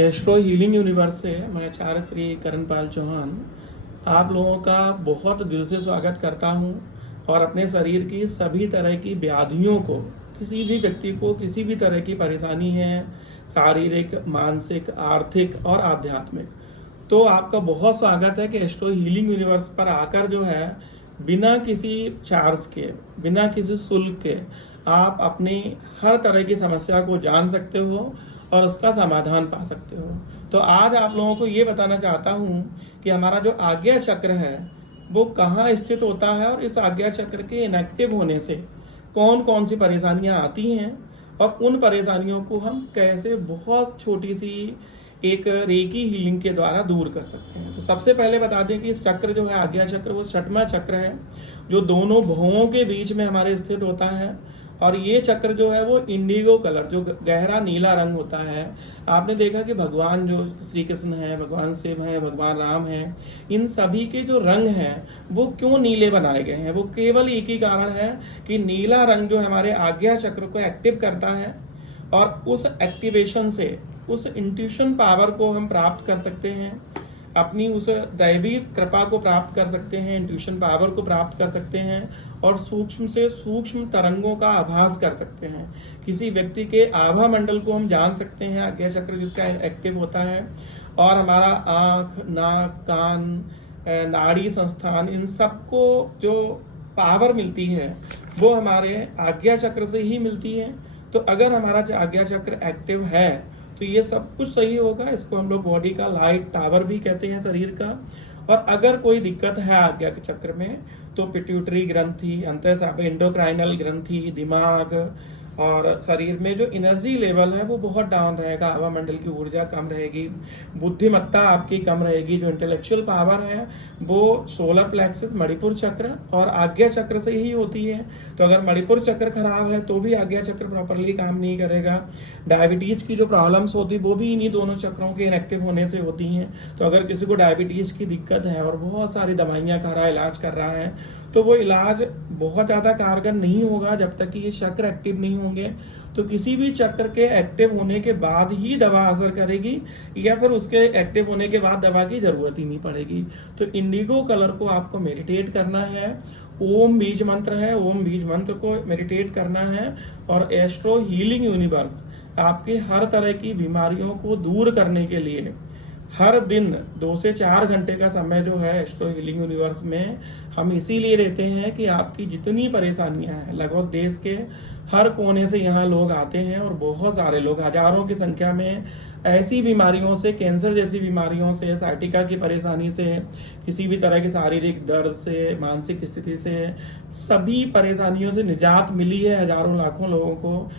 Astro healing universe से मैं आचार्य श्री करणपाल चौहान आप लोगों का बहुत दिल से स्वागत करता हूं और अपने शरीर की सभी तरह की व्याधियों को, किसी भी व्यक्ति को किसी भी तरह की परेशानी है, शारीरिक, मानसिक, आर्थिक और आध्यात्मिक, तो आपका बहुत स्वागत है कि एस्ट्रो हीलिंग यूनिवर्स पर आकर जो है बिना किसी चार्ज के, बिना किसी शुल्क के आप अपनी हर तरह की समस्या को जान सकते हो और उसका समाधान पा सकते हो। तो आज आप लोगों को ये बताना चाहता हूँ कि हमारा जो आज्ञा चक्र है वो कहाँ स्थित होता है और इस आज्ञा चक्र के इनएक्टिव होने से कौन कौन सी परेशानियाँ आती हैं और उन परेशानियों को हम कैसे बहुत छोटी सी एक रेकी हीलिंग के द्वारा दूर कर सकते हैं। तो सबसे पहले बता दें कि इस चक्र जो है आज्ञा चक्र वो छठवां चक्र है जो दोनों भुवों के बीच में हमारे स्थित होता है। और ये चक्र जो है वो इंडिगो कलर, जो गहरा नीला रंग होता है। आपने देखा कि भगवान जो श्री कृष्ण है, भगवान शिव है, भगवान राम है, इन सभी के जो रंग हैं वो क्यों नीले बनाए गए हैं? वो केवल एक ही कारण है कि नीला रंग जो हमारे आज्ञा चक्र को एक्टिव करता है और उस एक्टिवेशन से उस इंट्यूशन पावर को हम प्राप्त कर सकते हैं, अपनी उस दैवी कृपा को प्राप्त कर सकते हैं, इंट्यूशन पावर को प्राप्त कर सकते हैं और सूक्ष्म से सूक्ष्म तरंगों का आभास कर सकते हैं। किसी व्यक्ति के आभा मंडल को हम जान सकते हैं, आज्ञा चक्र जिसका एक्टिव होता है। और हमारा आँख, नाक, कान, नाड़ी संस्थान, इन सबको जो पावर मिलती है वो हमारे आज्ञा चक्र से ही मिलती है। तो अगर हमारा आज्ञा चक्र एक्टिव है तो ये सब कुछ सही होगा। इसको हम लोग बॉडी का लाइट टावर भी कहते हैं, शरीर का। और अगर कोई दिक्कत है आज्ञा के चक्र में तो पिट्यूटरी ग्रंथि, अंतः एंडोक्राइनल ग्रंथि, दिमाग और शरीर में जो एनर्जी लेवल है वो बहुत डाउन रहेगा, हवा मंडल की ऊर्जा कम रहेगी, बुद्धिमत्ता आपकी कम रहेगी। जो इंटेलेक्चुअल पावर है वो सोलर प्लेक्सस, मणिपुर चक्र और आज्ञा चक्र से ही होती है। तो अगर मणिपुर चक्र खराब है तो भी आज्ञा चक्र प्रॉपरली काम नहीं करेगा। डायबिटीज की जो प्रॉब्लम्स होती वो भी इन्हीं दोनों चक्रों के इनएक्टिव होने से होती हैं। तो अगर किसी को डायबिटीज की दिक्कत है और बहुत सारी दवाइयाँ खा रहा है, इलाज कर रहा है, तो वो इलाज बहुत ज़्यादा कारगर नहीं होगा जब तक कि ये चक्र एक्टिव नहीं होंगे। तो किसी भी चक्र के एक्टिव होने के बाद ही दवा असर करेगी या फिर उसके एक्टिव होने के बाद दवा की ज़रूरत ही नहीं पड़ेगी। तो इंडिगो कलर को आपको मेडिटेट करना है। ओम बीज मंत्र है, ओम बीज मंत्र को मेडिटेट करना है और एस्ट्रो हीलिंग यूनिवर्स आपकी हर तरह की बीमारियों को दूर करने के लिए हर दिन 2 से 4 घंटे का समय जो है एस्ट्रो हीलिंग यूनिवर्स में हम इसीलिए रहते हैं कि आपकी जितनी परेशानियां हैं, लगभग देश के हर कोने से यहाँ लोग आते हैं और बहुत सारे लोग, हजारों की संख्या में, ऐसी बीमारियों से, कैंसर जैसी बीमारियों से, साइटिका की परेशानी से, किसी भी तरह की शारीरिक दर्द से, मानसिक स्थिति से, सभी परेशानियों से निजात मिली है हजारों लाखों लोगों को।